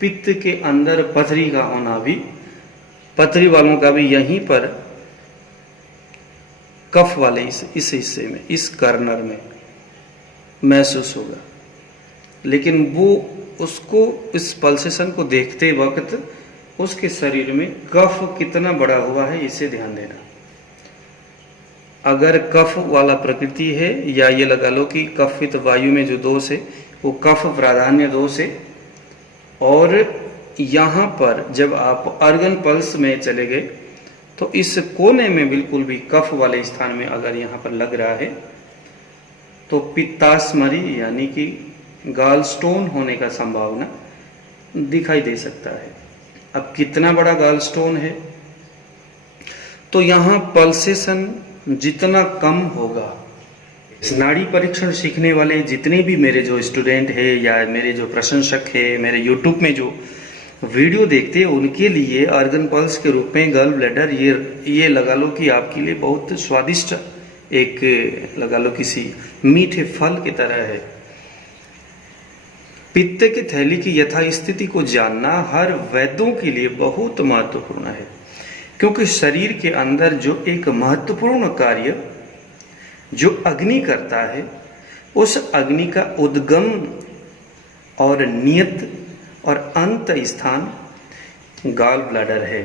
पित्त के अंदर पथरी का होना भी, पथरी वालों का भी यहीं पर कफ वाले इस हिस्से में, इस कॉर्नर में महसूस होगा। लेकिन वो उसको, इस पल्सेशन को देखते वक्त उसके शरीर में कफ कितना बड़ा हुआ है इसे ध्यान देना। अगर कफ वाला प्रकृति है, या ये लगा लो कि कफित वायु में जो दोष है वो कफ प्राधान्य दोष है, और यहाँ पर जब आप अर्गन पल्स में चले गए तो इस कोने में बिल्कुल भी कफ वाले स्थान में अगर यहाँ पर लग रहा है तो पित्तास्मरी यानी कि गाल स्टोन होने का संभावना दिखाई दे सकता है। अब कितना बड़ा गाल स्टोन है, तो यहाँ पल्सेशन जितना कम होगा, नाड़ी परीक्षण सीखने वाले जितने भी मेरे जो स्टूडेंट है या मेरे जो प्रशंसक है, मेरे यूट्यूब में जो वीडियो देखते हैं, उनके लिए अर्गन पल्स के रूप में गॉल ब्लैडर ये लगा लो कि आपके लिए बहुत स्वादिष्ट, एक लगा लो किसी मीठे फल की तरह है। पित्त की थैली की यथास्थिति को जानना हर वैद्यों के लिए बहुत महत्वपूर्ण है, क्योंकि शरीर के अंदर जो एक महत्वपूर्ण कार्य जो अग्नि करता है, उस अग्नि का उद्गम और नियत और अंत स्थान गॉल ब्लैडर है।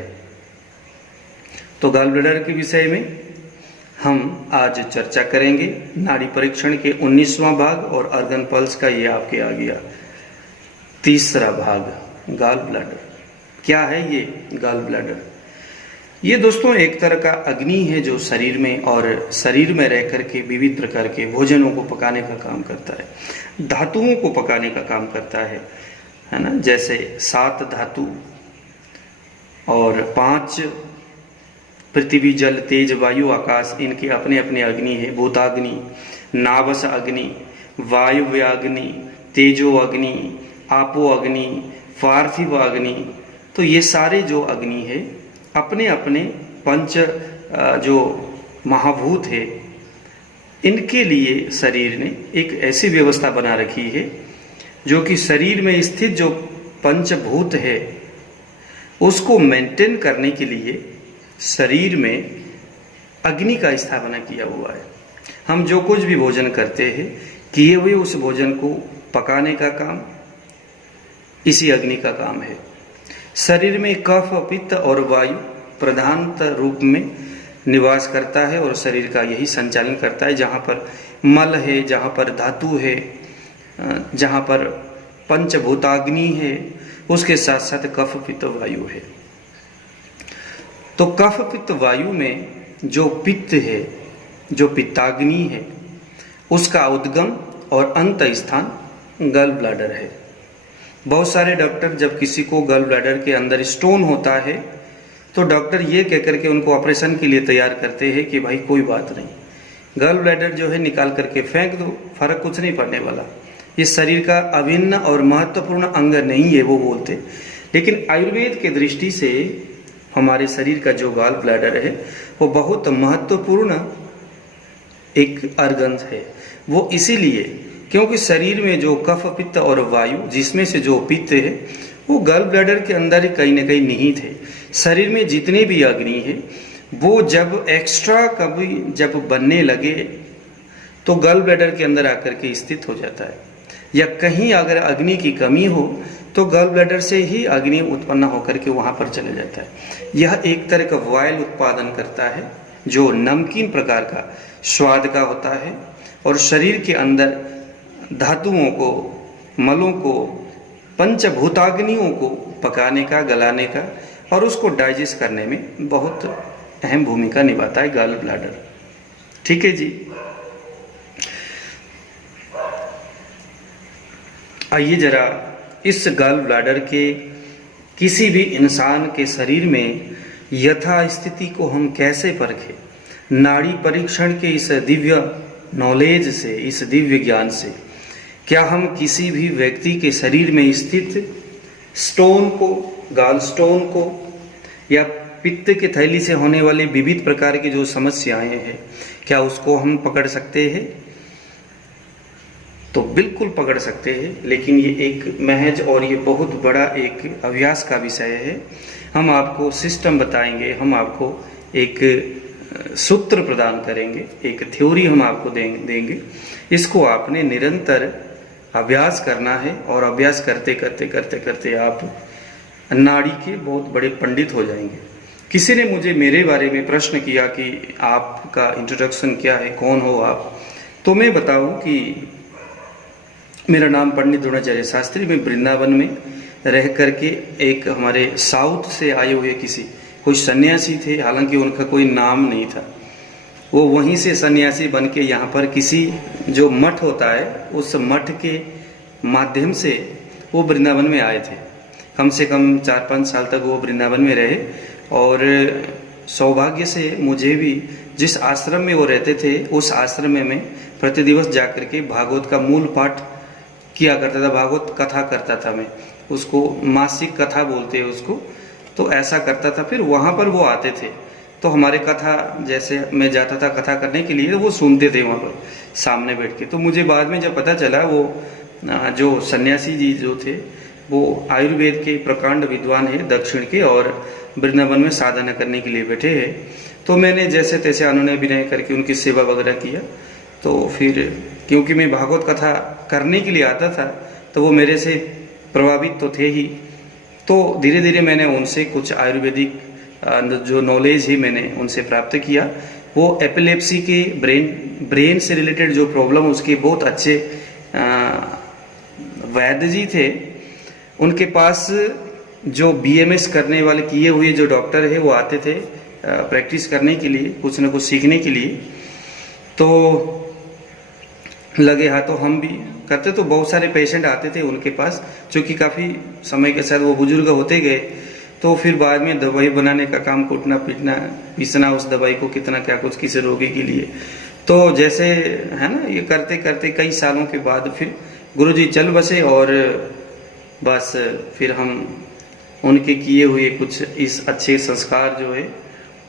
तो गॉल ब्लैडर के विषय में हम आज चर्चा करेंगे। नाड़ी परीक्षण के 19वां भाग और अर्गन पल्स का ये आपके आ गया तीसरा भाग, गॉल ब्लैडर। क्या है ये गॉल ब्लैडर? ये दोस्तों एक तरह का अग्नि है जो शरीर में और शरीर में रह करके विविध प्रकार के भोजनों को पकाने का काम करता है, धातुओं को पकाने का काम करता है ना। जैसे 7 धातु और 5 पृथ्वी जल तेज वायु आकाश, इनके अपने अपने अग्नि है। भूताग्नि, नावस अग्नि, वायव्य अग्नि, तेजो अग्नि, आपो अग्नि, पार्थिव अग्नि। तो ये सारे जो अग्नि है अपने अपने पंच जो महाभूत है, इनके लिए शरीर ने एक ऐसी व्यवस्था बना रखी है जो कि शरीर में स्थित जो पंचभूत है उसको मेंटेन करने के लिए शरीर में अग्नि का स्थापना किया हुआ है। हम जो कुछ भी भोजन करते हैं, किए हुए उस भोजन को पकाने का काम इसी अग्नि का काम है। शरीर में कफ, पित्त और वायु प्रधानतः रूप में निवास करता है और शरीर का यही संचालन करता है। जहाँ पर मल है, जहाँ पर धातु है, जहाँ पर पंचभूताग्नि है, उसके साथ साथ कफ, पित्त, वायु है। तो कफ, पित्त, वायु में जो पित्त है, जो पित्ताग्नि है, उसका उद्गम और अंत स्थान गॉल ब्लैडर है। बहुत सारे डॉक्टर जब किसी को गॉल ब्लैडर के अंदर स्टोन होता है तो डॉक्टर ये कहकर के उनको ऑपरेशन के लिए तैयार करते हैं कि भाई कोई बात नहीं, गॉल ब्लैडर जो है निकाल करके फेंक दो, फर्क कुछ नहीं पड़ने वाला, ये शरीर का अभिन्न और महत्वपूर्ण अंग नहीं है, वो बोलते। लेकिन आयुर्वेद के दृष्टि से हमारे शरीर का जो गॉल ब्लैडर है वो बहुत महत्वपूर्ण एक अर्गन है। वो इसीलिए क्योंकि शरीर में जो कफ, पित्त और वायु, जिसमें से जो पित्त है वो गॉल ब्लैडर के अंदर ही कहीं ना कहीं निहित है। शरीर में जितने भी अग्नि है वो जब एक्स्ट्रा कभी जब बनने लगे तो गॉल ब्लैडर के अंदर आकर के स्थित हो जाता है, या कहीं अगर अग्नि की कमी हो तो गॉल ब्लैडर से ही अग्नि उत्पन्न होकर के वहाँ पर चले जाता है। यह एक तरह का वायल उत्पादन करता है जो नमकीन प्रकार का स्वाद का होता है और शरीर के अंदर धातुओं को, मलों को, पंचभूताग्नियों को पकाने का, गलाने का और उसको डाइजेस्ट करने में बहुत अहम भूमिका निभाता है गॉल ब्लैडर। ठीक है जी। आइए जरा इस गॉल ब्लैडर के किसी भी इंसान के शरीर में यथास्थिति को हम कैसे परखें। नाड़ी परीक्षण के इस दिव्य नॉलेज से, इस दिव्य ज्ञान से क्या हम किसी भी व्यक्ति के शरीर में स्थित स्टोन को, गॉल स्टोन को, या पित्त की थैली से होने वाली विविध प्रकार की जो समस्याएं हैं, क्या उसको हम पकड़ सकते हैं? तो बिल्कुल पकड़ सकते हैं। लेकिन ये एक महज और ये बहुत बड़ा एक अभ्यास का विषय है। हम आपको सिस्टम बताएंगे, हम आपको एक सूत्र प्रदान करेंगे, एक थ्योरी हम आपको देंगे। इसको आपने निरंतर अभ्यास करना है और अभ्यास करते करते करते करते आप नाड़ी के बहुत बड़े पंडित हो जाएंगे। किसी ने मुझे मेरे बारे में प्रश्न किया कि आपका इंट्रोडक्शन क्या है, कौन हो आप? तो मैं बताऊं कि मेरा नाम पंडित द्रोणाचार्य शास्त्री, मैं वृंदावन में रह करके एक हमारे साउथ से आए हुए कोई सन्यासी थे। हालांकि उनका कोई नाम नहीं था, वो वहीं से सन्यासी बन के यहाँ पर किसी जो मठ होता है उस मठ के माध्यम से वो वृंदावन में आए थे। कम से कम 4-5 साल तक वो वृंदावन में रहे और सौभाग्य से मुझे भी जिस आश्रम में वो रहते थे उस आश्रम में मैं प्रतिदिवस जाकर के भागवत का मूल पाठ किया करता था, भागवत कथा करता था। मैं उसको मासिक कथा बोलते हैं उसको, तो ऐसा करता था। फिर वहाँ पर वो आते थे तो हमारे कथा, जैसे मैं जाता था कथा करने के लिए, वो सुनते थे वहाँ पर सामने बैठ के। तो मुझे बाद में जब पता चला वो जो सन्यासी जी जो थे वो आयुर्वेद के प्रकांड विद्वान है दक्षिण के और वृंदावन में साधना करने के लिए बैठे हैं। तो मैंने जैसे तैसे अनुनय विनय करके उनकी सेवा वगैरह किया। तो फिर क्योंकि मैं भागवत कथा करने के लिए आता था तो वो मेरे से प्रभावित तो थे ही। तो धीरे धीरे मैंने उनसे कुछ आयुर्वेदिक जो नॉलेज है मैंने उनसे प्राप्त किया। वो एपिलेप्सी के ब्रेन से रिलेटेड जो प्रॉब्लम, उसके बहुत अच्छे वैद्य जी थे। उनके पास जो बीएमएस करने वाले किए हुए जो डॉक्टर है वो आते थे प्रैक्टिस करने के लिए, कुछ न कुछ सीखने के लिए। तो लगे हाथों हम भी करते, तो बहुत सारे पेशेंट आते थे उनके पास। चूँकि काफ़ी समय के साथ वो बुजुर्ग होते गए तो फिर बाद में दवाई बनाने का काम, कूटना पीटना पीसना उस दवाई को कितना क्या कुछ किसी रोगी के लिए। तो जैसे है ना, ये करते करते कई सालों के बाद फिर गुरुजी चल बसे और बस फिर हम उनके किए हुए कुछ इस अच्छे संस्कार जो है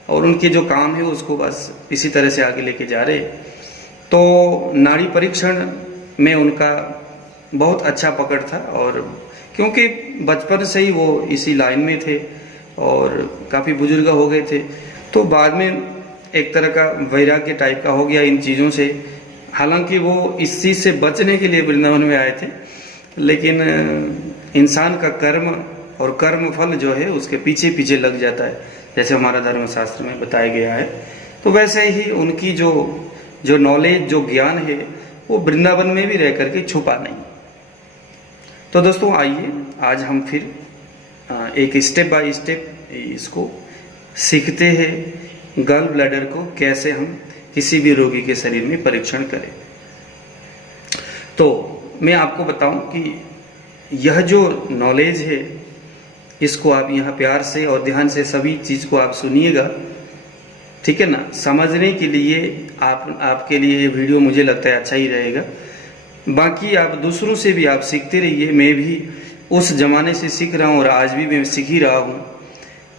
और उनके जो काम है उसको बस इसी तरह से आगे लेके जा रहे। तो नाड़ी परीक्षण में उनका बहुत अच्छा पकड़ था और क्योंकि बचपन से ही वो इसी लाइन में थे और काफ़ी बुजुर्ग हो गए थे, तो बाद में एक तरह का वैराग्य टाइप का हो गया इन चीज़ों से। हालांकि वो इस चीज़ से बचने के लिए वृंदावन में आए थे, लेकिन इंसान का कर्म और कर्म फल जो है उसके पीछे पीछे लग जाता है, जैसे हमारा धर्मशास्त्र में बताया गया है। तो वैसे ही उनकी जो नॉलेज, जो ज्ञान है वो वृंदावन में भी रह करके छुपा नहीं। तो दोस्तों आइए आज हम फिर एक स्टेप बाय स्टेप इसको सीखते हैं, गॉल ब्लैडर को कैसे हम किसी भी रोगी के शरीर में परीक्षण करें। तो मैं आपको बताऊं कि यह जो नॉलेज है इसको आप यहाँ प्यार से और ध्यान से सभी चीज़ को आप सुनिएगा, ठीक है ना। समझने के लिए आपके लिए ये वीडियो मुझे लगता है अच्छा ही रहेगा। बाकी आप दूसरों से भी आप सीखते रहिए। मैं भी उस जमाने से सीख रहा हूँ और आज भी मैं सीख ही रहा हूँ,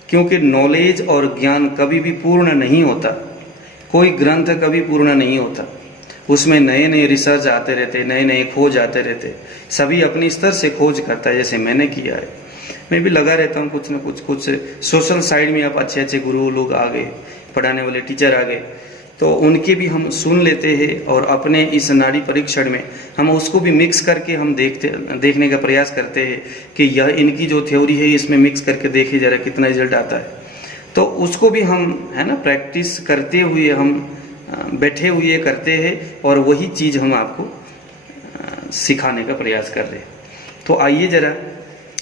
क्योंकि नॉलेज और ज्ञान कभी भी पूर्ण नहीं होता। कोई ग्रंथ कभी पूर्ण नहीं होता, उसमें नए नए रिसर्च आते रहते, नए नए खोज आते रहते। सभी अपने स्तर से खोज करता है, जैसे मैंने किया है। मैं भी लगा रहता हूँ कुछ न कुछ सोशल साइड में अब अच्छे अच्छे गुरु लोग आ गए, पढ़ाने वाले टीचर आ गए, तो उनके भी हम सुन लेते हैं और अपने इस नाड़ी परीक्षण में हम उसको भी मिक्स करके हम देखने का प्रयास करते हैं कि यह इनकी जो थ्योरी है इसमें मिक्स करके देखे जरा कितना रिजल्ट आता है। तो उसको भी हम है ना प्रैक्टिस करते हुए हम बैठे हुए करते हैं और वही चीज़ हम आपको सिखाने का प्रयास कर रहे हैं। तो आइए जरा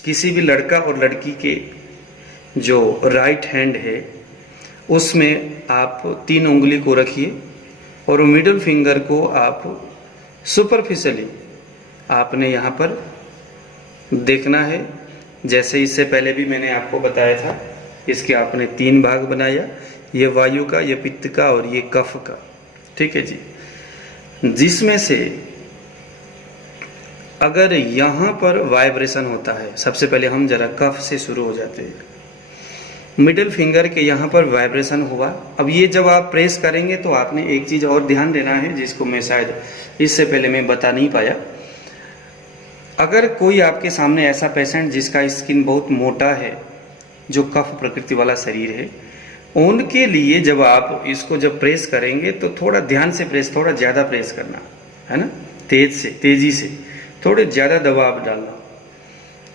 किसी भी लड़का और लड़की के जो राइट हैंड है उसमें आप 3 उंगली को रखिए और मिडिल फिंगर को आप सुपरफिशियली आपने यहाँ पर देखना है। जैसे इससे पहले भी मैंने आपको बताया था, इसके आपने 3 भाग बनाया, ये वायु का, ये पित्त का और ये कफ का, ठीक है जी। जिसमें से अगर यहाँ पर वाइब्रेशन होता है, सबसे पहले हम जरा कफ से शुरू हो जाते हैं। मिडिल फिंगर के यहाँ पर वाइब्रेशन हुआ। अब ये जब आप प्रेस करेंगे तो आपने एक चीज़ और ध्यान देना है जिसको मैं शायद इससे पहले मैं बता नहीं पाया। अगर कोई आपके सामने ऐसा पेशेंट जिसका स्किन बहुत मोटा है, जो कफ प्रकृति वाला शरीर है, उनके लिए जब आप इसको जब प्रेस करेंगे तो थोड़ा ध्यान से प्रेस, थोड़ा ज़्यादा प्रेस करना है ना, तेजी से थोड़े ज़्यादा दबाव डालना,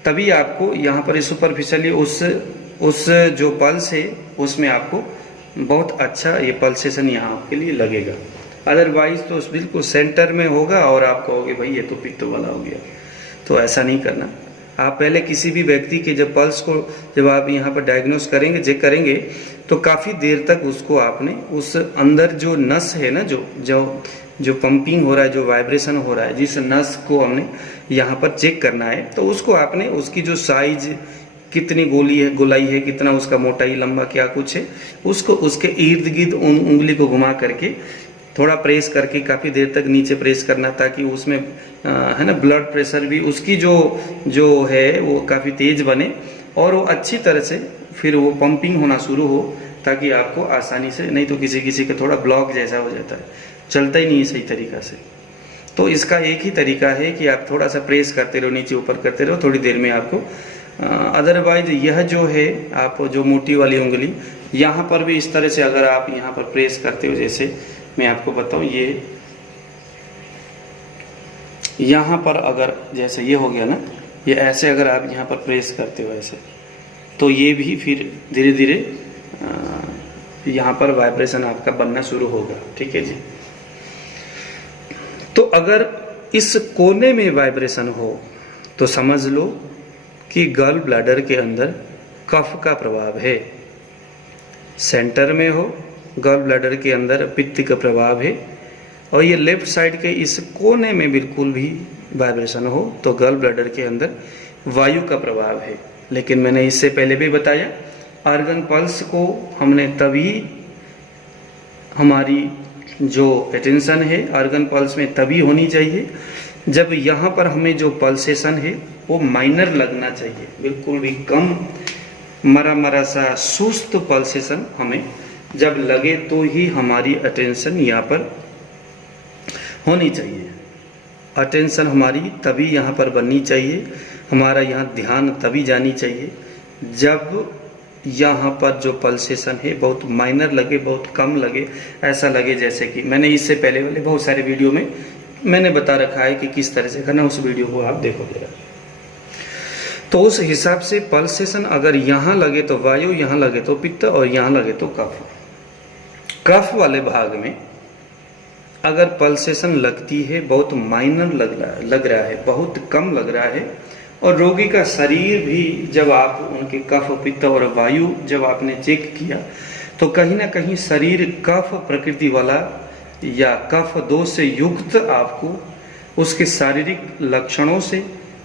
तभी आपको यहाँ पर सुपरफिशियली उस जो पल्स है उसमें आपको बहुत अच्छा ये पल्सेशन यहाँ आपके लिए लगेगा। अदरवाइज तो बिल्कुल सेंटर में होगा और आप कहोगे भाई ये तो पित्त वाला हो गया। तो ऐसा नहीं करना। आप पहले किसी भी व्यक्ति के जब पल्स को जब आप यहाँ पर डायग्नोस करेंगे, चेक करेंगे, तो काफ़ी देर तक उसको आपने उस अंदर जो नस है ना, जो पंपिंग हो रहा है, जो वाइब्रेशन हो रहा है, जिस नस को हमने यहाँ पर चेक करना है, तो उसको आपने उसकी जो साइज कितनी गोलाई है, कितना उसका मोटाई लंबा क्या कुछ है, उसको उसके इर्द गिर्द उंगली को घुमा करके थोड़ा प्रेस करके काफ़ी देर तक नीचे प्रेस करना, ताकि उसमें है ना ब्लड प्रेशर भी उसकी जो है वो काफ़ी तेज बने और वो अच्छी तरह से फिर वो पंपिंग होना शुरू हो, ताकि आपको आसानी से, नहीं तो किसी का थोड़ा ब्लॉक जैसा हो जाता है, चलता ही नहीं है सही तरीक़ा से। तो इसका एक ही तरीका है कि आप थोड़ा सा प्रेस करते रहो, नीचे ऊपर करते रहो, थोड़ी देर में आपको अदरवाइज यह जो है आप जो मोटी वाली उंगली यहाँ पर भी इस तरह से अगर आप यहाँ पर प्रेस करते हो, जैसे मैं आपको बताऊं, ये यहाँ पर अगर जैसे ये हो गया ना, ये ऐसे अगर आप यहाँ पर प्रेस करते हो ऐसे, तो ये भी फिर धीरे धीरे यहाँ पर वाइब्रेशन आपका बनना शुरू होगा। ठीक है जी। तो अगर इस कोने में वाइब्रेशन हो तो समझ लो कि गॉल ब्लैडर के अंदर कफ का प्रभाव है। सेंटर में हो, गॉल ब्लैडर के अंदर पित्त का प्रभाव है, और ये लेफ्ट साइड के इस कोने में बिल्कुल भी वाइब्रेशन हो तो गॉल ब्लैडर के अंदर वायु का प्रभाव है। लेकिन मैंने इससे पहले भी बताया, ऑर्गन पल्स को हमने तभी, हमारी जो अटेंशन है ऑर्गन पल्स में तभी होनी चाहिए जब यहाँ पर हमें जो पल्सेशन है वो माइनर लगना चाहिए, बिल्कुल भी कम मरा सा सुस्त पल्सेशन हमें जब लगे तो ही हमारी अटेंशन यहाँ पर होनी चाहिए। अटेंशन हमारी तभी यहाँ पर बननी चाहिए, हमारा यहाँ ध्यान तभी जानी चाहिए जब यहाँ पर जो पल्सेशन है बहुत माइनर लगे, बहुत कम लगे, ऐसा लगे जैसे कि मैंने इससे पहले वाले बहुत सारे वीडियो में मैंने बता रखा है कि किस तरह से करना, उस वीडियो को आप देखो जरा। तो उस हिसाब से पल्सेशन अगर यहाँ लगे तो वायु, यहाँ लगे तो पित्त, और यहाँ लगे तो कफ। कफ वाले भाग में अगर पल्सेशन लगती है, बहुत माइनर लग रहा है, बहुत कम लग रहा है, और रोगी का शरीर भी जब आप उनके कफ, पित्त और वायु जब आपने चेक किया तो कहीं ना कहीं शरीर कफ प्रकृति वाला या कफ दोष से युक्त आपको उसके शारीरिक लक्षणों से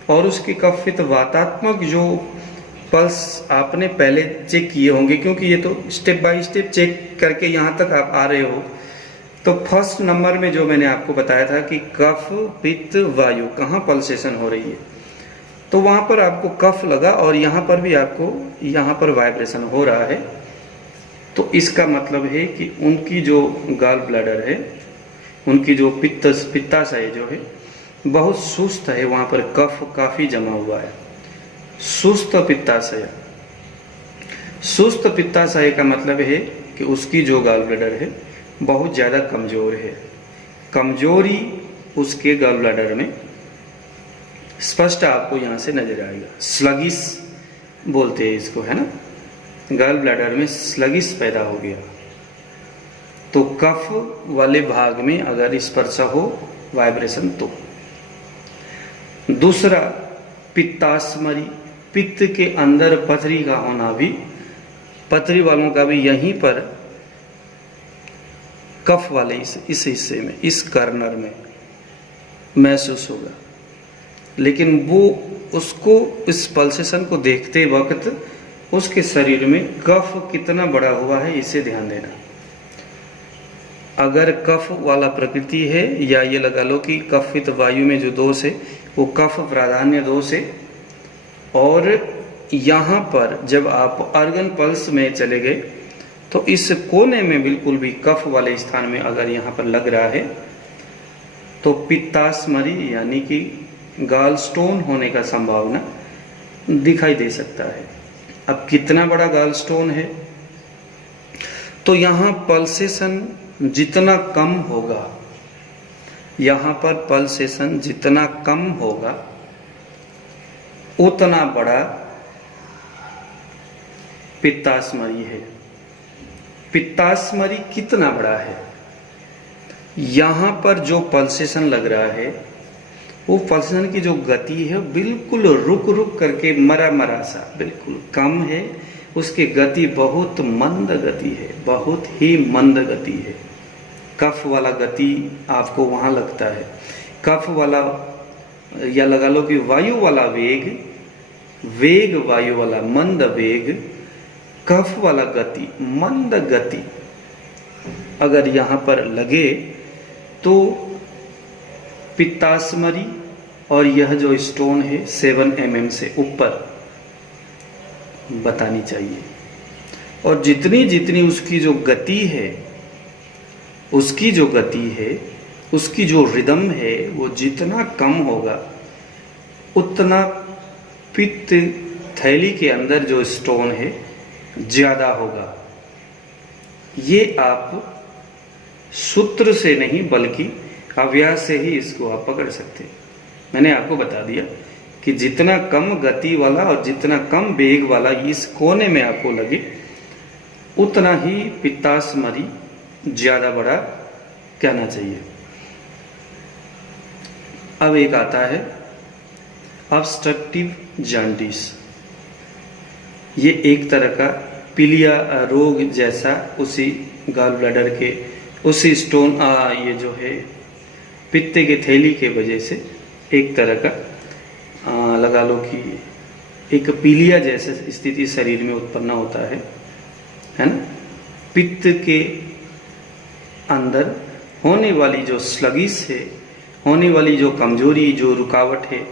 और उसके कफ पित्त वातात्मक जो पल्स आपने पहले चेक किए होंगे, क्योंकि ये तो स्टेप बाय स्टेप चेक करके यहाँ तक आप आ रहे हो। तो फर्स्ट नंबर में जो मैंने आपको बताया था कि कफ, पित्त, वायु कहाँ पल्सेशन हो रही है, तो वहाँ पर आपको कफ लगा और यहाँ पर भी आपको यहाँ पर वाइब्रेशन हो रहा है। तो इसका मतलब है कि उनकी जो गॉल ब्लैडर है, उनकी जो पित्ताशय जो है बहुत सुस्त है, वहाँ पर कफ काफ़ी जमा हुआ है। सुस्त पित्ताशय, सुस्त पित्ताशय का मतलब है कि उसकी जो गॉल ब्लैडर है बहुत ज़्यादा कमज़ोर है। कमजोरी उसके गॉल ब्लैडर में स्पष्ट आपको यहाँ से नजर आएगा। स्लगिस बोलते हैं इसको, है ना, गॉल ब्लैडर में स्लगिस पैदा हो गया। तो कफ वाले भाग में अगर स्पर्श हो वाइब्रेशन तो। दूसरा पित्तास्मरी, पित्त के अंदर पथरी का होना भी, पथरी वालों का भी यहीं पर कफ वाले इस हिस्से में, इस कॉर्नर में महसूस होगा। लेकिन वो उसको, इस पल्सेशन को देखते वक्त उसके शरीर में कफ कितना बड़ा हुआ है इसे ध्यान देना। अगर कफ वाला प्रकृति है, या ये लगा लो कि कफित वायु में जो दोष है वो कफ प्राधान्य दोष है, और यहाँ पर जब आप ऑर्गन पल्स में चले गए तो इस कोने में बिल्कुल भी कफ वाले स्थान में अगर यहाँ पर लग रहा है तो पित्तास्मरी यानी कि गाल स्टोन होने का संभावना दिखाई दे सकता है। अब कितना बड़ा गाल स्टोन है, तो यहाँ पल्सेशन जितना कम होगा, यहाँ पर पल्सेशन जितना कम होगा उतना बड़ा पित्ताश्मरी है। पित्ताश्मरी कितना बड़ा है, यहाँ पर जो पल्सेशन लग रहा है वो पल्सेशन की जो गति है बिल्कुल रुक रुक करके मरा मरा सा बिल्कुल कम है, उसकी गति बहुत मंद गति है, बहुत ही मंद गति है। कफ वाला गति आपको वहाँ लगता है, कफ वाला या लगा लो कि वायु वाला वेग, वेग वायु वाला मंद वेग, कफ वाला गति मंद गति अगर यहाँ पर लगे तो पित्ताश्मरी और यह जो स्टोन है 7 mm से ऊपर बतानी चाहिए। और जितनी जितनी उसकी जो गति है, उसकी जो गति है, उसकी जो रिदम है, वो जितना कम होगा उतना पित्त थैली के अंदर जो स्टोन है ज्यादा होगा। ये आप सूत्र से नहीं बल्कि अभ्यास से ही इसको आप पकड़ सकते हैं। मैंने आपको बता दिया कि जितना कम गति वाला और जितना कम वेग वाला इस कोने में आपको लगे उतना ही पित्ताश्मरी ज्यादा बड़ा कहना चाहिए। अब एक आता है ऑब्स्ट्रक्टिव जॉन्डिस। ये एक तरह का पीलिया रोग जैसा उसी गॉल ब्लैडर के उसी स्टोन ये जो है पित्त के थैली के वजह से एक तरह का लगा लो कि एक पीलिया जैसे स्थिति शरीर में उत्पन्न होता है ना। पित्त के अंदर होने वाली जो स्लगिश है, होने वाली जो कमजोरी, जो रुकावट है,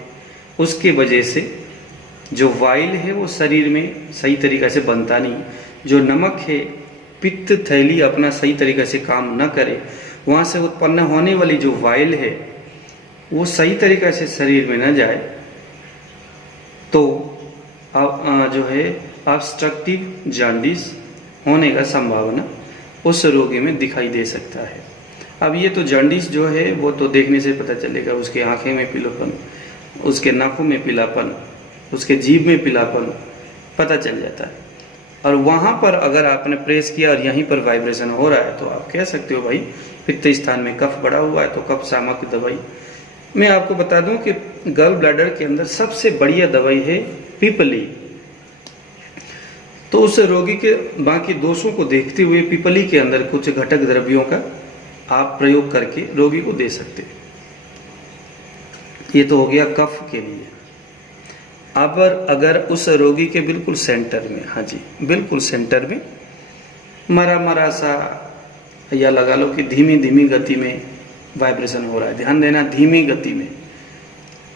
उसके वजह से जो वाइल है वो शरीर में सही तरीक़ा से बनता नहीं। जो नमक है, पित्त थैली अपना सही तरीक़े से काम न करे, वहाँ से उत्पन्न होने वाली जो वाइल है वो सही तरीक़े से शरीर में न जाए, तो जो है ऑब्स्ट्रक्टिव जॉन्डिस होने का संभावना उस रोगी में दिखाई दे सकता है। अब ये तो जॉन्डिस जो है वो तो देखने से पता चलेगा, उसके आँखें में पीलापन, उसके नाकों में पीलापन, उसके जीभ में पीलापन पता चल जाता है। और वहाँ पर अगर आपने प्रेस किया और यहीं पर वाइब्रेशन हो रहा है तो आप कह सकते हो भाई पित्त स्थान में कफ बढ़ा हुआ है, तो कफ शामक दवाई। मैं आपको बता दूं कि गॉल ब्लैडर के अंदर सबसे बढ़िया दवाई है पीपली। तो उस रोगी के बाकी दोषों को देखते हुए पीपली के अंदर कुछ घटक द्रव्यों का आप प्रयोग करके रोगी को दे सकते हैं। ये तो हो गया कफ के लिए। अब अगर उस रोगी के बिल्कुल सेंटर में, हाँ जी बिल्कुल सेंटर में मरा मरा सा या लगा लो कि धीमी धीमी गति में वाइब्रेशन हो रहा है, ध्यान देना धीमी गति में,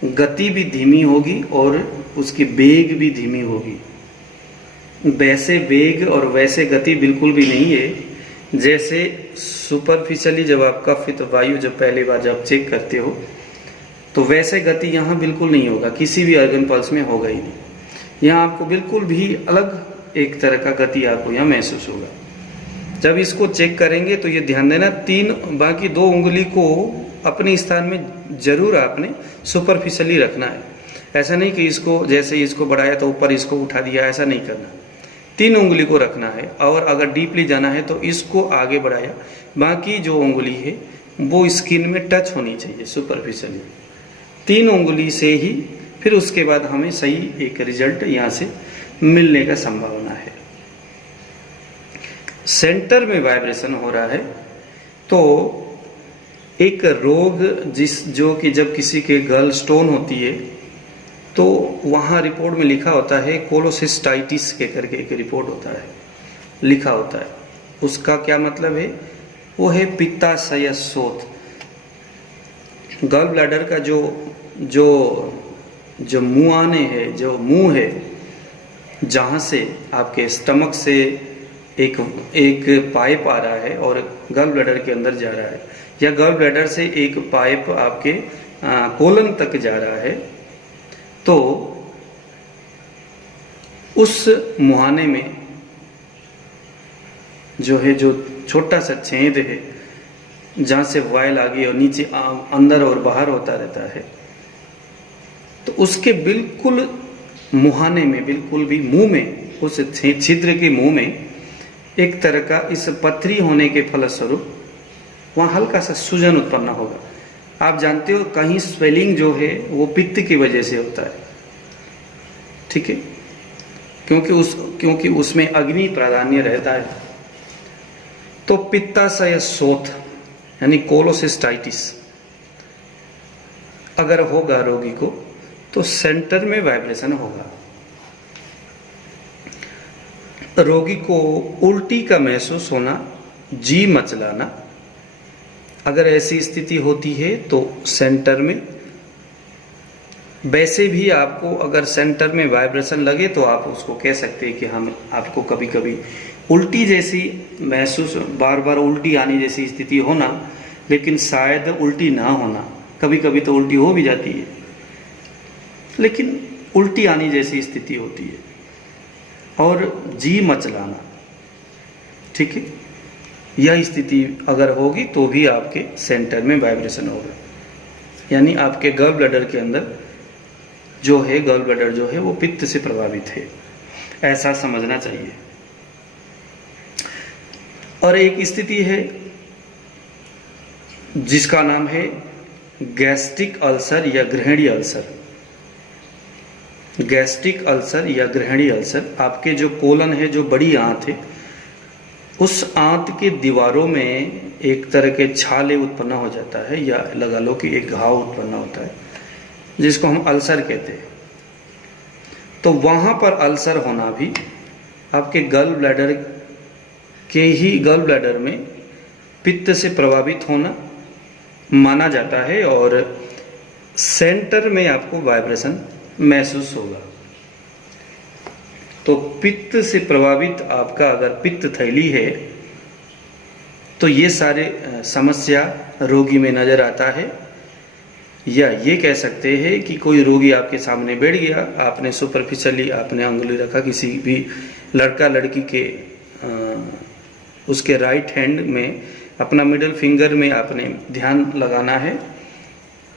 गति भी धीमी होगी और उसकी वेग भी धीमी होगी। वैसे वेग और वैसे गति बिल्कुल भी नहीं है जैसे सुपरफिशियली जब आप कफ वायु जब पहली बार जब चेक करते हो तो वैसे गति यहाँ बिल्कुल नहीं होगा, किसी भी अर्गन पल्स में होगा ही नहीं। यहाँ आपको बिल्कुल भी अलग एक तरह का गति आपको यहाँ महसूस होगा। जब इसको चेक करेंगे तो ये ध्यान देना बाकी दो उंगली को अपने स्थान में जरूर आपने सुपरफिशियली रखना है। ऐसा नहीं कि इसको जैसे इसको बढ़ाया तो ऊपर इसको उठा दिया, ऐसा नहीं करना। 3 उंगली को रखना है और अगर डीपली जाना है तो इसको आगे बढ़ाया, बाकी जो उंगली है वो स्किन में टच होनी चाहिए सुपरफिशियली। 3 उंगली से ही फिर उसके बाद हमें सही एक रिजल्ट यहाँ से मिलने का संभावना है। सेंटर में वाइब्रेशन हो रहा है तो एक रोग जो कि जब किसी के गॉल स्टोन होती है तो वहाँ रिपोर्ट में लिखा होता है कोलोसिस्टाइटिस के करके एक रिपोर्ट होता है, लिखा होता है। उसका क्या मतलब है? वो है पित्ताशय शोथ। गॉल ब्लैडर का जो मुआने है, जो मुंह है, जहाँ से आपके स्टमक से एक पाइप आ रहा है और गॉल ब्लैडर के अंदर जा रहा है, या गॉल ब्लैडर से एक पाइप आपके कोलन तक जा रहा है, तो उस मुहाने में जो है, जो छोटा सा छेद है जहाँ से वायल आगे और नीचे अंदर और बाहर होता रहता है, तो उसके बिल्कुल मुहाने में, बिल्कुल भी मुंह में, उस छिद्र के मुंह में एक तरह का इस पथरी होने के फलस्वरूप वहाँ हल्का सा सूजन उत्पन्न होगा। आप जानते हो कहीं स्वेलिंग जो है वो पित्त की वजह से होता है, ठीक है, क्योंकि उसमें अग्नि प्राधान्य रहता है। तो पित्ताशय शोथ यानी कोलोसिस्टाइटिस अगर होगा रोगी को, तो सेंटर में वाइब्रेशन होगा। रोगी को उल्टी का महसूस होना, जी मचलाना, अगर ऐसी स्थिति होती है तो सेंटर में। वैसे भी आपको अगर सेंटर में वाइब्रेशन लगे तो आप उसको कह सकते हैं कि हम आपको कभी कभी उल्टी जैसी महसूस, बार बार उल्टी आने जैसी स्थिति होना, लेकिन शायद उल्टी ना होना। कभी कभी तो उल्टी हो भी जाती है, लेकिन उल्टी आने जैसी स्थिति होती है। और जी मचलाना, ठीक है, यह स्थिति अगर होगी तो भी आपके सेंटर में वाइब्रेशन होगा, यानी आपके गॉल ब्लैडर के अंदर जो है, गॉल ब्लैडर जो है वो पित्त से प्रभावित है, ऐसा समझना चाहिए। और एक स्थिति है जिसका नाम है गैस्ट्रिक अल्सर या गृहिणी अल्सर। गैस्ट्रिक अल्सर या गृहिणी अल्सर, आपके जो कोलन है, जो बड़ी आंत है, उस आंत के दीवारों में एक तरह के छाले उत्पन्न हो जाता है, या लगा लो कि एक घाव उत्पन्न होता है, जिसको हम अल्सर कहते हैं। तो वहाँ पर अल्सर होना भी आपके गॉल ब्लैडर के ही, गॉल ब्लैडर में पित्त से प्रभावित होना माना जाता है, और सेंटर में आपको वाइब्रेशन महसूस होगा। तो पित्त से प्रभावित आपका अगर पित्त थैली है, तो ये सारे समस्या रोगी में नजर आता है। या ये कह सकते हैं कि कोई रोगी आपके सामने बैठ गया, आपने सुपरफिशियली आपने अंगुली रखा, किसी भी लड़का लड़की के उसके राइट हैंड में अपना मिडिल फिंगर में आपने ध्यान लगाना है,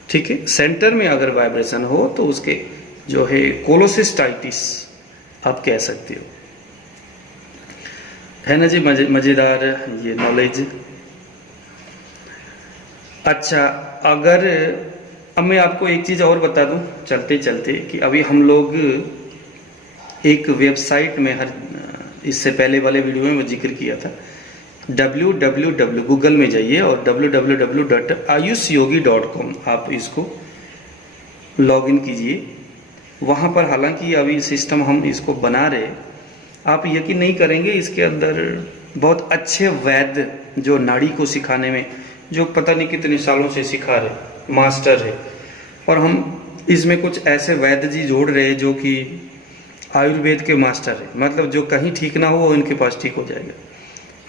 ठीक है। सेंटर में अगर वाइब्रेशन हो तो उसके जो है कोलोसिस्टाइटिस आप कह सकते हो, है ना जी। मजेदार ये नॉलेज। अच्छा, अगर अब मैं आपको एक चीज़ और बता दूं चलते चलते, कि अभी हम लोग एक वेबसाइट में, इससे पहले वाले वीडियो में जिक्र किया था, www गूगल में जाइए और www.ayushyogi.com आप इसको लॉगिन कीजिए। वहाँ पर हालांकि अभी सिस्टम हम इसको बना रहे, आप यकीन नहीं करेंगे, इसके अंदर बहुत अच्छे वैद्य जो नाड़ी को सिखाने में, जो पता नहीं कितने सालों से सिखा रहे, मास्टर है, और हम इसमें कुछ ऐसे वैद्य जी जोड़ रहे हैं जो कि आयुर्वेद के मास्टर है, मतलब जो कहीं ठीक ना हो वो इनके पास ठीक हो जाएगा,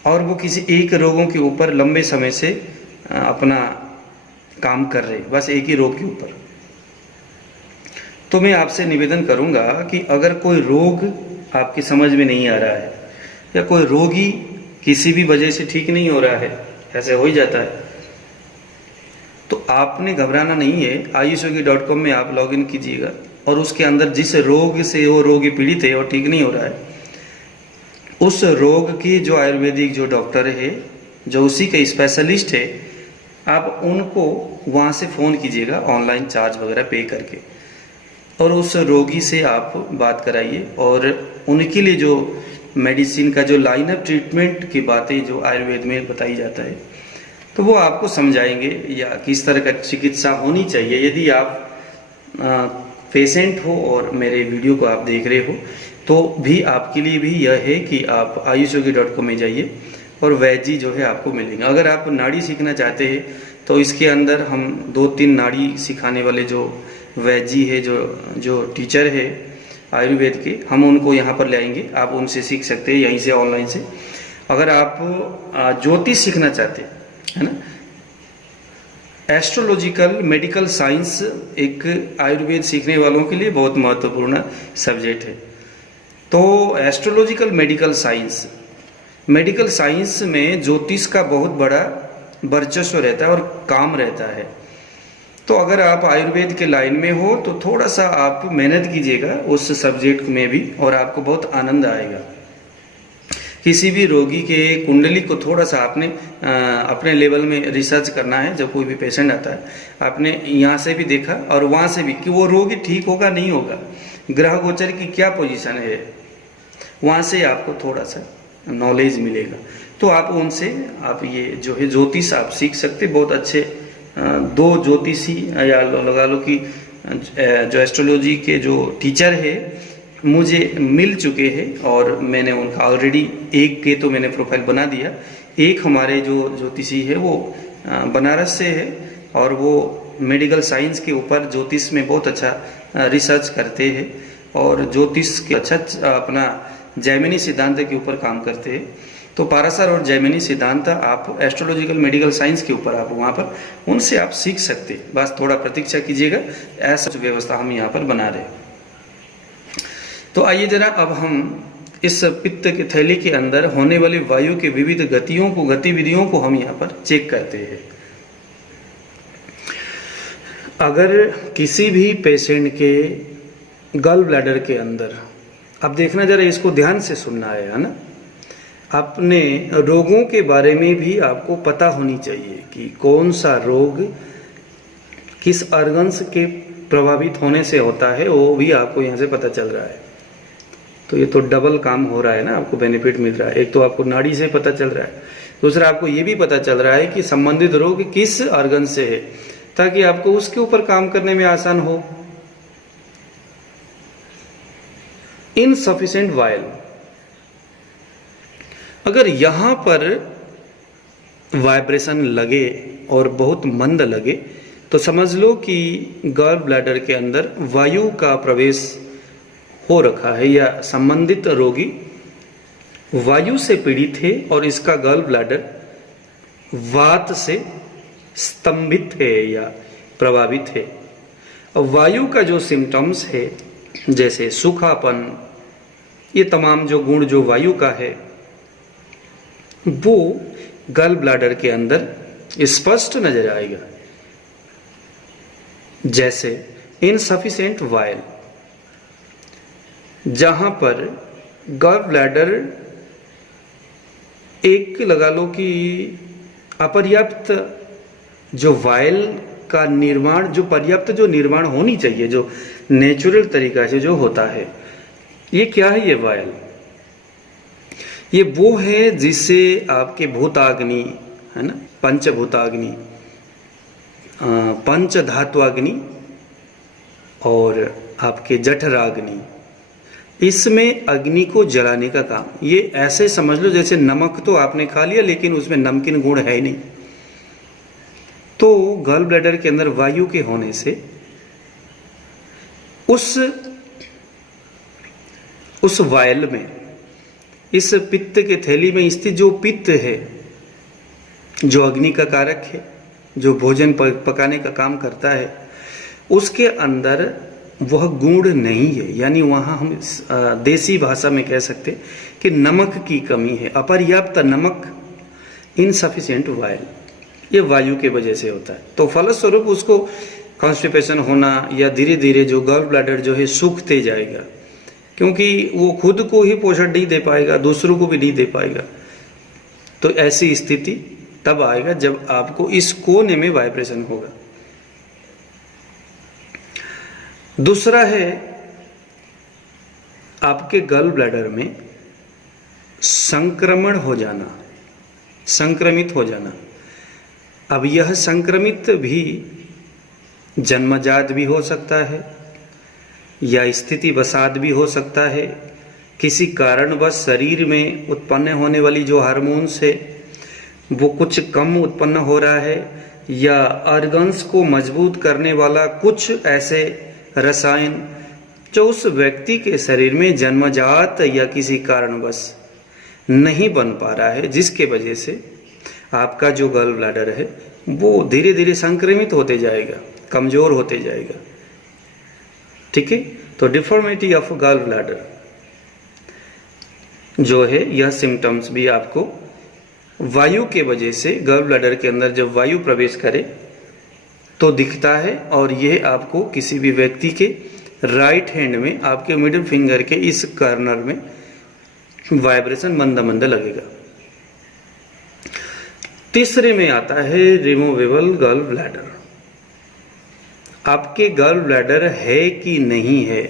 और वो किसी एक रोगों के ऊपर लंबे समय से अपना काम कर रहे, बस एक ही रोग के ऊपर। तो मैं आपसे निवेदन करूंगा कि अगर कोई रोग आपकी समझ में नहीं आ रहा है, या कोई रोगी किसी भी वजह से ठीक नहीं हो रहा है, ऐसे हो ही जाता है, तो आपने घबराना नहीं है। ayushyogi.com में आप लॉगिन कीजिएगा, और उसके अंदर जिस रोग से वो रोगी पीड़ित है और ठीक नहीं हो रहा है, उस रोग की जो आयुर्वेदिक जो डॉक्टर है, जो उसी के स्पेशलिस्ट है, आप उनको वहाँ से फ़ोन कीजिएगा ऑनलाइन चार्ज वगैरह पे करके, और उस रोगी से आप बात कराइए, और उनके लिए जो मेडिसिन का जो लाइन ऑफ ट्रीटमेंट की बातें जो आयुर्वेद में बताई जाता है, तो वो आपको समझाएंगे, या किस तरह का चिकित्सा होनी चाहिए। यदि आप पेशेंट हो और मेरे वीडियो को आप देख रहे हो, तो भी आपके लिए भी यह है कि आप ayushyogi.com में जाइए और वैद्य जी जो है आपको मिलेंगे। अगर आप नाड़ी सीखना चाहते हैं तो इसके अंदर हम 2-3 नाड़ी सिखाने वाले जो वैद्य जी है, जो टीचर है आयुर्वेद के, हम उनको यहाँ पर ले आएंगे, आप उनसे सीख सकते हैं यहीं से, ऑनलाइन से। अगर आप ज्योतिष सीखना चाहते हैं, है ना, एस्ट्रोलॉजिकल मेडिकल साइंस एक आयुर्वेद सीखने वालों के लिए बहुत महत्वपूर्ण सब्जेक्ट है। तो एस्ट्रोलॉजिकल मेडिकल साइंस में ज्योतिष का बहुत बड़ा वर्चस्व रहता है और काम रहता है। तो अगर आप आयुर्वेद के लाइन में हो तो थोड़ा सा आप मेहनत कीजिएगा उस सब्जेक्ट में भी, और आपको बहुत आनंद आएगा। किसी भी रोगी के कुंडली को थोड़ा सा आपने अपने लेवल में रिसर्च करना है। जब कोई भी पेशेंट आता है, आपने यहाँ से भी देखा और वहाँ से भी कि वो रोगी ठीक होगा नहीं होगा, ग्रह गोचर की क्या पोजीशन है, वहाँ से आपको थोड़ा सा नॉलेज मिलेगा। तो आप उनसे आप ये जो है ज्योतिष आप सीख सकते। बहुत अच्छे 2 ज्योतिषी या लगा लो कि जो एस्ट्रोलॉजी के जो टीचर है मुझे मिल चुके हैं, और मैंने उनका ऑलरेडी एक के तो मैंने प्रोफाइल बना दिया। एक हमारे जो ज्योतिषी है वो बनारस से है, और वो मेडिकल साइंस के ऊपर ज्योतिष में बहुत अच्छा रिसर्च करते हैं, और ज्योतिष के अच्छा अपना जैमिनी सिद्धांत के ऊपर काम करते हैं। तो पाराशर और जैमिनी सिद्धांत आप एस्ट्रोलॉजिकल मेडिकल साइंस के ऊपर आप वहाँ पर उनसे आप सीख सकते। बस थोड़ा प्रतीक्षा कीजिएगा, ऐसा व्यवस्था हम यहाँ पर बना रहे हैं। तो आइए जरा अब हम इस पित्त की थैली के अंदर होने वाली वायु के विविध गतिविधियों को हम यहाँ पर चेक करते हैं। अगर किसी भी पेशेंट के गॉल ब्लैडर के अंदर, अब देखना जरा, इसको ध्यान से सुनना है ना। अपने रोगों के बारे में भी आपको पता होनी चाहिए कि कौन सा रोग किस ऑर्गन्स के प्रभावित होने से होता है, वो भी आपको यहाँ से पता चल रहा है। तो ये तो डबल काम हो रहा है ना, आपको बेनिफिट मिल रहा है। एक तो आपको नाड़ी से पता चल रहा है, दूसरा आपको ये भी पता चल रहा है कि संबंधित रोग किस ऑर्गन से है, ताकि आपको उसके ऊपर काम करने में आसान हो। इनसफिशिएंट वायल, अगर यहां पर वाइब्रेशन लगे और बहुत मंद लगे तो समझ लो कि गॉल ब्लैडर के अंदर वायु का प्रवेश हो रखा है, या संबंधित रोगी वायु से पीड़ित है और इसका गॉल ब्लैडर वात से स्तंभित है या प्रभावित है। और वायु का जो सिम्टम्स है, जैसे सूखापन, ये तमाम जो गुण जो वायु का है वो गॉल ब्लैडर के अंदर स्पष्ट नजर आएगा। जैसे इनसफिशिएंट वायल, जहां पर गॉल ब्लैडर एक लगा लो कि अपर्याप्त जो वायल का निर्माण, जो पर्याप्त जो निर्माण होनी चाहिए, जो नेचुरल तरीका से जो होता है, ये क्या है? ये वायल, ये वो है जिससे आपके भूताग्नि है ना, पंचभूताग्नि, पंच धात्वाग्नि और आपके जठराग्नि, इसमें अग्नि को जलाने का काम। ये ऐसे समझ लो जैसे नमक तो आपने खा लिया लेकिन उसमें नमकीन गुण है ही नहीं। तो गॉल ब्लैडर के अंदर वायु के होने से उस वायल में, इस पित्त के थैली में स्थित जो पित्त है, जो अग्नि का कारक है, जो भोजन पकाने का काम करता है, उसके अंदर वह गुण नहीं है। यानी वहाँ हम देसी भाषा में कह सकते कि नमक की कमी है, अपर्याप्त नमक, इनसफिशिएंट वायल, ये वायु के वजह से होता है। तो फलस्वरूप उसको कॉन्स्टिपेशन होना या धीरे धीरे जो गॉल ब्लैडर जो है सूखते जाएगा, क्योंकि वो खुद को ही पोषण नहीं दे पाएगा, दूसरों को भी नहीं दे पाएगा। तो ऐसी स्थिति तब आएगा जब आपको इस कोने में वाइब्रेशन होगा। दूसरा है आपके गॉल ब्लैडर में संक्रमण हो जाना, संक्रमित हो जाना। अब यह संक्रमित भी जन्मजात भी हो सकता है या स्थिति वसात भी हो सकता है। किसी कारणवश शरीर में उत्पन्न होने वाली जो हार्मोन्स है वो कुछ कम उत्पन्न हो रहा है, या ऑर्गन्स को मजबूत करने वाला कुछ ऐसे रसायन जो उस व्यक्ति के शरीर में जन्मजात या किसी कारणवश नहीं बन पा रहा है, जिसके वजह से आपका जो गॉल ब्लैडर है वो धीरे धीरे संक्रमित होते जाएगा, कमजोर होते जाएगा। ठीक है, तो डिफॉर्मिटी ऑफ गॉल ब्लैडर जो है, यह सिम्टम्स भी आपको वायु के वजह से, गॉल ब्लैडर के अंदर जब वायु प्रवेश करे तो दिखता है। और यह आपको किसी भी व्यक्ति के राइट हैंड में, आपके मिडिल फिंगर के इस कॉर्नर में वाइब्रेशन मंद मंद लगेगा। तीसरे में आता है रिमूवेबल गॉल ब्लैडर। आपके गॉल ब्लैडर है कि नहीं है।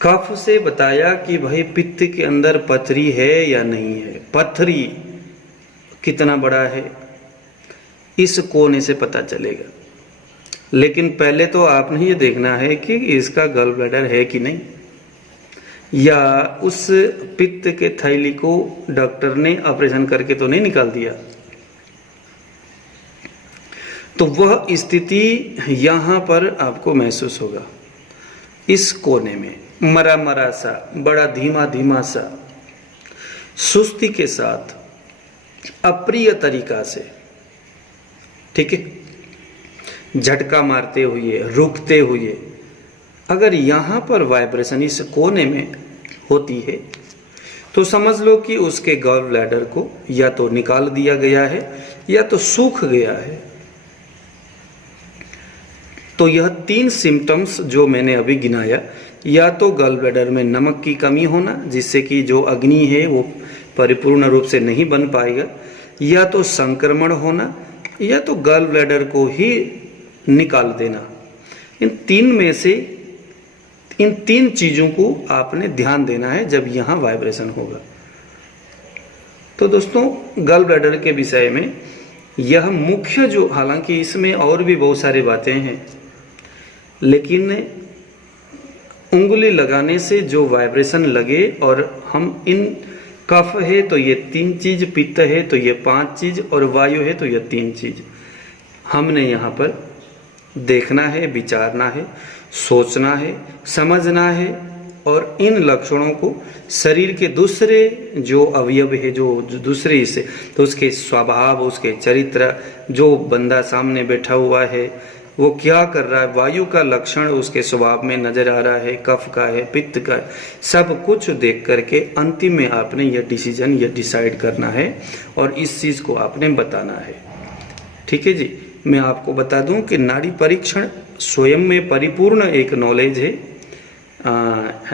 कफ से बताया कि भाई पित्त के अंदर पथरी है या नहीं है। पथरी कितना बड़ा है इस कोने से पता चलेगा, लेकिन पहले तो आपने ये देखना है कि इसका गॉल ब्लैडर है कि नहीं, या उस पित्त के थैली को डॉक्टर ने ऑपरेशन करके तो नहीं निकाल दिया। तो वह स्थिति यहां पर आपको महसूस होगा। इस कोने में मरा मरा सा, बड़ा धीमा धीमा सा, सुस्ती के साथ, अप्रिय तरीका से, ठीक है, झटका मारते हुए, रुकते हुए, अगर यहां पर वाइब्रेशन इस कोने में होती है तो समझ लो कि उसके गॉल ब्लैडर को या तो निकाल दिया गया है या तो सूख गया है। तो यह 3 सिम्टम्स जो मैंने अभी गिनाया, या तो गॉल ब्लैडर में नमक की कमी होना जिससे कि जो अग्नि है वो परिपूर्ण रूप से नहीं बन पाएगा, या तो संक्रमण होना, या तो गॉल ब्लैडर को ही निकाल देना। इन 3 में से इन 3 चीजों को आपने ध्यान देना है जब यहां वाइब्रेशन होगा। तो दोस्तों, गॉल ब्लैडर के विषय में यह मुख्य जो, हालांकि इसमें और भी बहुत सारी बातें हैं, लेकिन उंगली लगाने से जो वाइब्रेशन लगे और हम इन कफ है तो ये 3 चीज, पित्त है तो ये 5 चीज, और वायु है तो ये 3 चीज हमने यहाँ पर देखना है, विचारना है, सोचना है, समझना है। और इन लक्षणों को शरीर के दूसरे जो अवयव है, जो दूसरे हिस्से, तो उसके स्वभाव, उसके चरित्र, जो बंदा सामने बैठा हुआ है वो क्या कर रहा है, वायु का लक्षण उसके स्वभाव में नजर आ रहा है, कफ का है, पित्त का है, सब कुछ देख करके अंतिम में आपने यह डिसीजन, यह डिसाइड करना है और इस चीज को आपने बताना है। ठीक है जी। मैं आपको बता दूं कि नाड़ी परीक्षण स्वयं में परिपूर्ण एक नॉलेज है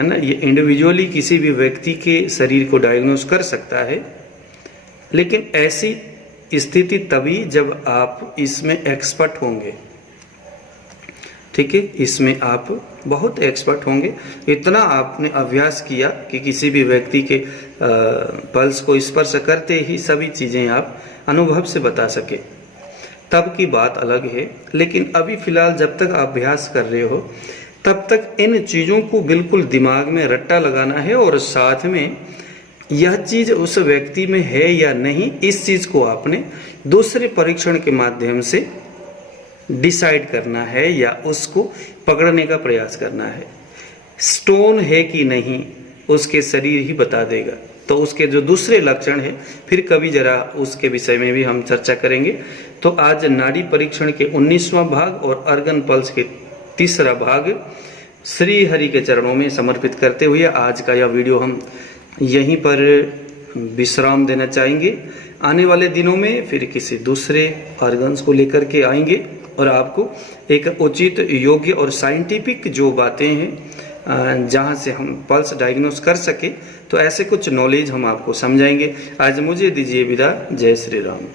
ना। ये इंडिविजुअली किसी भी व्यक्ति के शरीर को डायग्नोस कर सकता है, लेकिन ऐसी स्थिति तभी जब आप इसमें एक्सपर्ट होंगे। ठीक है, इसमें आप बहुत एक्सपर्ट होंगे। इतना आपने अभ्यास किया कि किसी भी व्यक्ति के पल्स को स्पर्श करते ही सभी चीजें आप अनुभव से बता सके, तब की बात अलग है। लेकिन अभी फिलहाल जब तक आप अभ्यास कर रहे हो तब तक इन चीजों को बिल्कुल दिमाग में रट्टा लगाना है, और साथ में यह चीज उस व्यक्ति में है या नहीं, इस चीज को आपने दूसरे परीक्षण के माध्यम से डिसाइड करना है या उसको पकड़ने का प्रयास करना है। स्टोन है कि नहीं उसके शरीर ही बता देगा। तो उसके जो दूसरे लक्षण है फिर कभी जरा उसके विषय में भी हम चर्चा करेंगे। तो आज नाड़ी परीक्षण के 19वां भाग और अर्गन पल्स के 3रा भाग श्री हरि के चरणों में समर्पित करते हुए आज का यह वीडियो हम यहीं पर विश्राम देना चाहेंगे। आने वाले दिनों में फिर किसी दूसरे ऑर्गन्स को लेकर के आएंगे और आपको एक उचित, योग्य और साइंटिफिक जो बातें हैं जहां से हम पल्स डायग्नोस कर सके, तो ऐसे कुछ नॉलेज हम आपको समझाएंगे। आज मुझे दीजिए विदा। जय श्री राम।